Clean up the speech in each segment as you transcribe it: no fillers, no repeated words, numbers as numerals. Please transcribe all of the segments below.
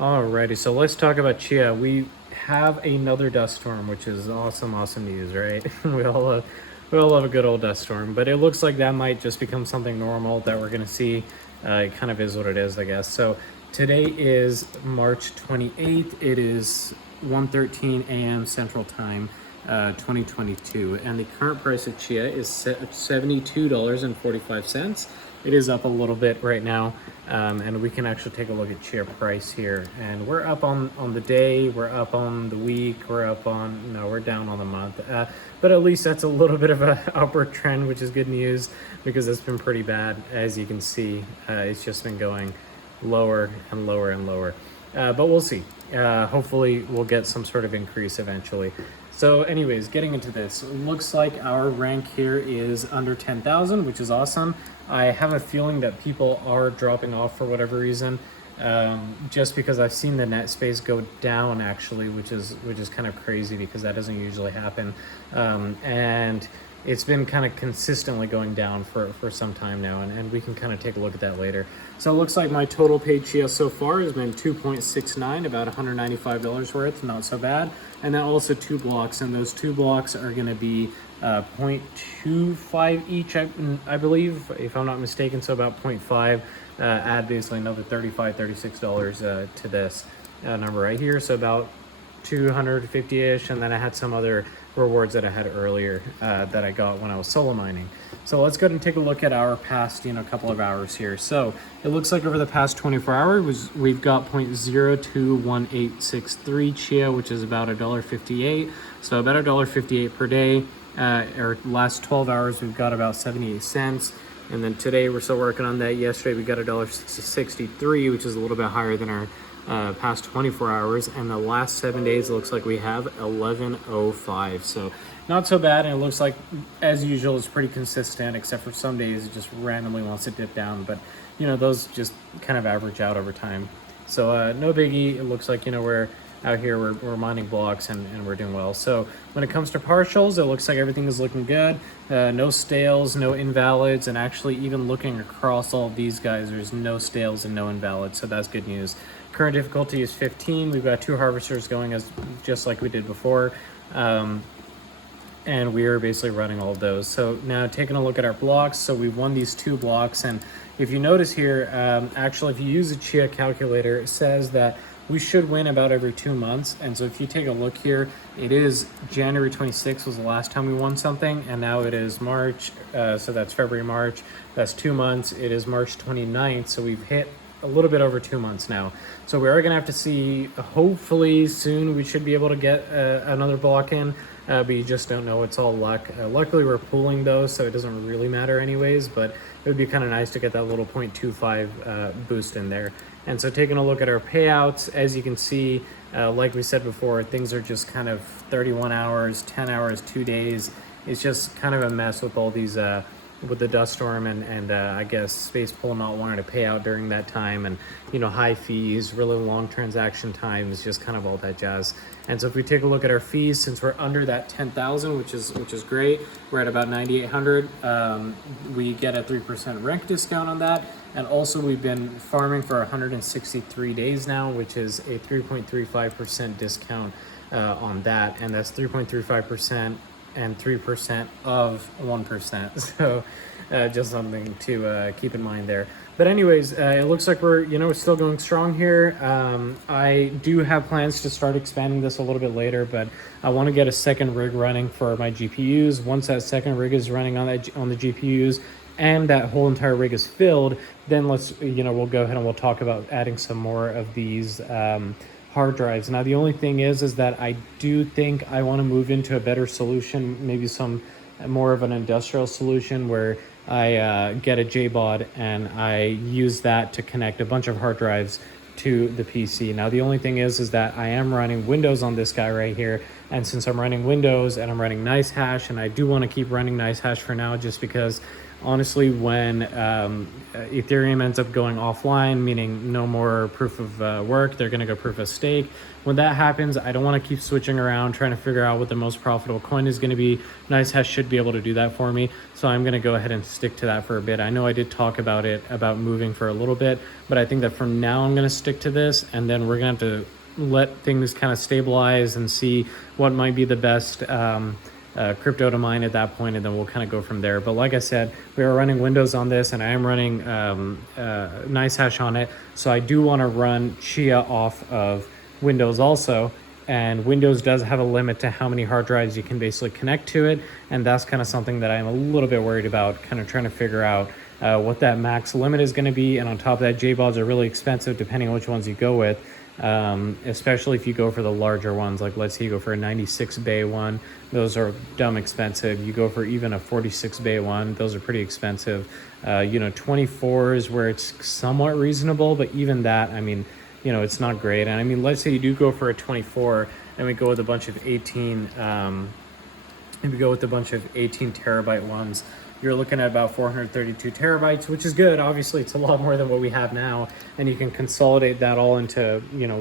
Alrighty, so let's talk about Chia. We have another dust storm, which is awesome, awesome news, right? we all love a good old dust storm, but it looks like that might just become something normal that we're gonna see. It kind of is what it is, I guess. So today is March 28th. It is 1:13 a.m. Central Time, 2022, and the current price of Chia is $72.45. It is up a little bit right now, and we can actually take a look at Chia price here. And we're up on the day, we're up on the week, we're down on the month. But at least that's a little bit of a upward trend, which is good news because it's been pretty bad. As you can see, it's just been going lower and lower and lower. But we'll see. Hopefully we'll get some sort of increase eventually. So anyways, getting into this, it looks like our rank here is under 10,000, which is awesome. I have a feeling that people are dropping off for whatever reason, just because I've seen the net space go down actually, which is kind of crazy because that doesn't usually happen. And it's been kind of consistently going down for some time now, and we can kind of take a look at that later. So it looks like my total paid Chia so far has been 2.69, about $195 worth, not so bad. And then also 2 blocks, and those 2 blocks are going to be 0.25 each, I believe, if I'm not mistaken. So about 0.5, add basically another $35, $36 to this number right here. So about 250-ish, and then I had some other rewards that I had earlier that I got when I was solo mining. So let's go ahead and take a look at our past, couple of hours here. So it looks like over the past 24 hours, we've got 0.021863 Chia, which is about $1.58. So about $1.58 per day. Our last 12 hours, we've got about 78 cents. And then today, we're still working on that. Yesterday, we got $1.63, which is a little bit higher than our past 24 hours. And the last 7 days, it looks like we have 11.05. So not so bad. And it looks like, as usual, it's pretty consistent, except for some days it just randomly wants to dip down. But, those just kind of average out over time. So no biggie. It looks like, we're out here, we're mining blocks and we're doing well. So when it comes to partials, it looks like everything is looking good. No stales, no invalids, and actually even looking across all of these guys, there's no stales and no invalids, so that's good news. Current difficulty is 15. We've got 2 harvesters going just like we did before. And we are basically running all of those. So now taking a look at our blocks, so we've won these 2 blocks, and if you notice here, actually if you use a Chia calculator, it says that we should win about every 2 months. And so if you take a look here, it is January 26th was the last time we won something, and now it is March, so that's February, March, that's 2 months. It is March 29th, so we've hit a little bit over 2 months now. So we are gonna have to see, hopefully soon we should be able to get another block in, but you just don't know, it's all luck. Luckily we're pooling those, so it doesn't really matter anyways, but it would be kind of nice to get that little 0.25 boost in there. And so taking a look at our payouts, as you can see, like we said before, things are just kind of 31 hours, 10 hours, 2 days. It's just kind of a mess with all these, with the dust storm and I guess Space Pool not wanting to pay out during that time, and high fees, really long transaction times, just kind of all that jazz. And so if we take a look at our fees, since we're under that 10,000, which is great, we're at about 9,800. We get a 3% rank discount on that, and also we've been farming for 163 days now, which is a 3.35% discount on that, and that's 3.35% and 3% of 1%. So just something to keep in mind there. But anyways, it looks like we're still going strong here. I do have plans to start expanding this a little bit later, but I want to get a second rig running for my GPUs. Once that second rig is running on the GPUs and that whole entire rig is filled, then we'll go ahead and we'll talk about adding some more of these hard drives. Now the only thing is that I do think I want to move into a better solution, maybe some more of an industrial solution where I get a JBOD and I use that to connect a bunch of hard drives to the PC. Now the only thing is that I am running Windows on this guy right here, and since I'm running Windows and I'm running NiceHash, and I do want to keep running NiceHash for now just because honestly, when Ethereum ends up going offline, meaning no more proof of work, they're going to go proof of stake. When that happens, I don't want to keep switching around trying to figure out what the most profitable coin is going to be. NiceHash should be able to do that for me, so I'm going to go ahead and stick to that for a bit. I know I did talk about moving for a little bit, but I think that for now I'm going to stick to this, and then we're going to have to let things kind of stabilize and see what might be the best crypto to mine at that point, and then we'll kind of go from there. But like I said, we are running Windows on this, and I am running NiceHash on it, so I do want to run Chia off of Windows also. And Windows does have a limit to how many hard drives you can basically connect to it, and that's kind of something that I'm a little bit worried about, kind of trying to figure out what that max limit is going to be. And on top of that, JBODs are really expensive depending on which ones you go with, especially if you go for the larger ones. Like let's say you go for a 96 bay one, those are dumb expensive. You go for even a 46 bay one, those are pretty expensive. 24 is where it's somewhat reasonable, but even that, I mean, it's not great. And I mean, let's say you do go for a 24 and we go with a bunch of 18, if we go with a bunch of 18 terabyte ones, you're looking at about 432 terabytes, which is good. Obviously, it's a lot more than what we have now, and you can consolidate that all into,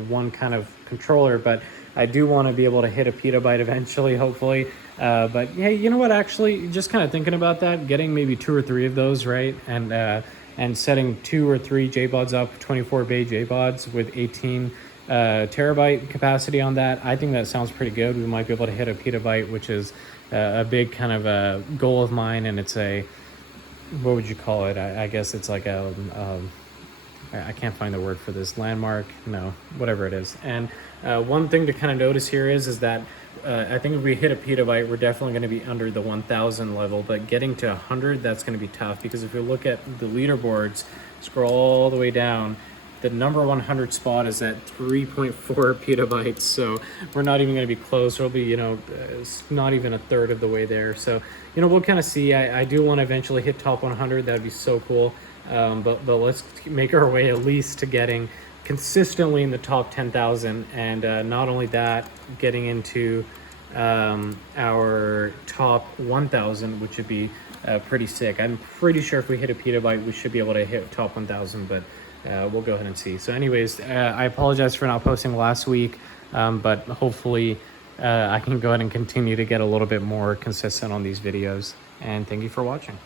one kind of controller. But I do want to be able to hit a petabyte eventually, hopefully. But hey, you know what? Actually, just kind of thinking about that, getting maybe 2 or 3 of those, right? And setting 2 or 3 JBODs up, 24 bay JBODs with 18 terabyte capacity on that. I think that sounds pretty good. We might be able to hit a petabyte, which is a big kind of a goal of mine. And it's what would you call it? I guess it's like I can't find the word for this, landmark, no, whatever it is. And one thing to kind of notice here is that I think if we hit a petabyte, we're definitely going to be under the 1,000 level, but getting to 100, that's going to be tough, because if you look at the leaderboards, scroll all the way down, the number 100 spot is at 3.4 petabytes, so we're not even going to be close. We'll be, not even a third of the way there. So, we'll kind of see. I do want to eventually hit top 100. That'd be so cool. But let's make our way at least to getting consistently in the top 10,000, and not only that, getting into our top 1,000, which would be pretty sick. I'm pretty sure if we hit a petabyte, we should be able to hit top 1,000, but we'll go ahead and see. So anyways, I apologize for not posting last week, but hopefully I can go ahead and continue to get a little bit more consistent on these videos, and thank you for watching.